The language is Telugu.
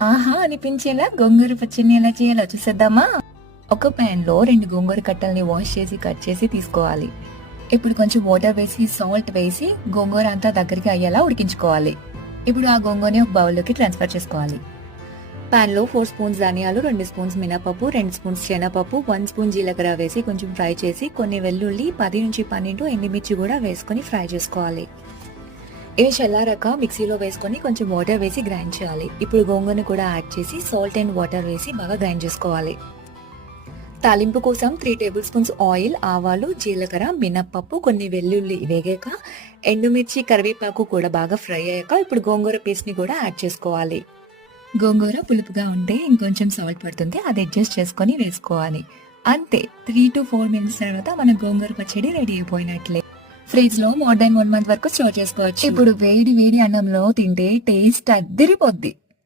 ఆహా అనిపించేలా గోంగూర పచ్చడిని ఎలా చేయాలో చూసేద్దామా? ఒక పాన్ లో 2 గోంగూర కట్టల్ని వాష్ చేసి కట్ చేసి తీసుకోవాలి. ఇప్పుడు కొంచెం వాటర్ వేసి సాల్ట్ వేసి గోంగూర అంతా దగ్గరికి అయ్యేలా ఉడికించుకోవాలి. ఇప్పుడు ఆ గోంగూరని ఒక బౌల్లోకి ట్రాన్స్ఫర్ చేసుకోవాలి. పాన్ లో 4 స్పూన్స్ ధనియాలు, 2 స్పూన్స్ మినపప్పు, 2 స్పూన్స్ శనగపప్పు, 1 స్పూన్ జీలకర్ర వేసి కొంచెం ఫ్రై చేసి కొన్ని వెల్లుల్లి 10-12 ఎండుమిర్చి కూడా వేసుకొని ఫ్రై చేసుకోవాలి. ఇవి చల్లారాక మిక్సీలో వేసుకొని కొంచెం వాటర్ వేసి గ్రైండ్ చేయాలి. ఇప్పుడు గోంగూరను కూడా యాడ్ చేసి సాల్ట్ అండ్ వాటర్ వేసి బాగా గ్రైండ్ చేసుకోవాలి. తాలింపు కోసం 3 టేబుల్ స్పూన్స్ ఆయిల్, ఆవాలు, జీలకర్ర, మినప్పప్పు, కొన్ని వెల్లుల్లి వేగాక ఎండుమిర్చి, కరివేపాకు కూడా బాగా ఫ్రై అయ్యాక ఇప్పుడు గోంగూర పేస్ట్ ని కూడా యాడ్ చేసుకోవాలి. గోంగూర పులుపుగా ఉంటే ఇంకొంచెం సాల్ట్ పడుతుంది, అది అడ్జస్ట్ చేసుకొని వేసుకోవాలి. అంతే, 3 to 4 మినిట్స్ తర్వాత మన గోంగూర పచ్చడి రెడీ అయిపోయినట్లే. ఫ్రిడ్జ్ లో మోర్ దెన్ 1 మంత్ వరకు స్టోర్ చేసుకోవచ్చు. ఇప్పుడు వేడి వేడి అన్నంలో తింటే టేస్ట్ అదిరిపోద్ది.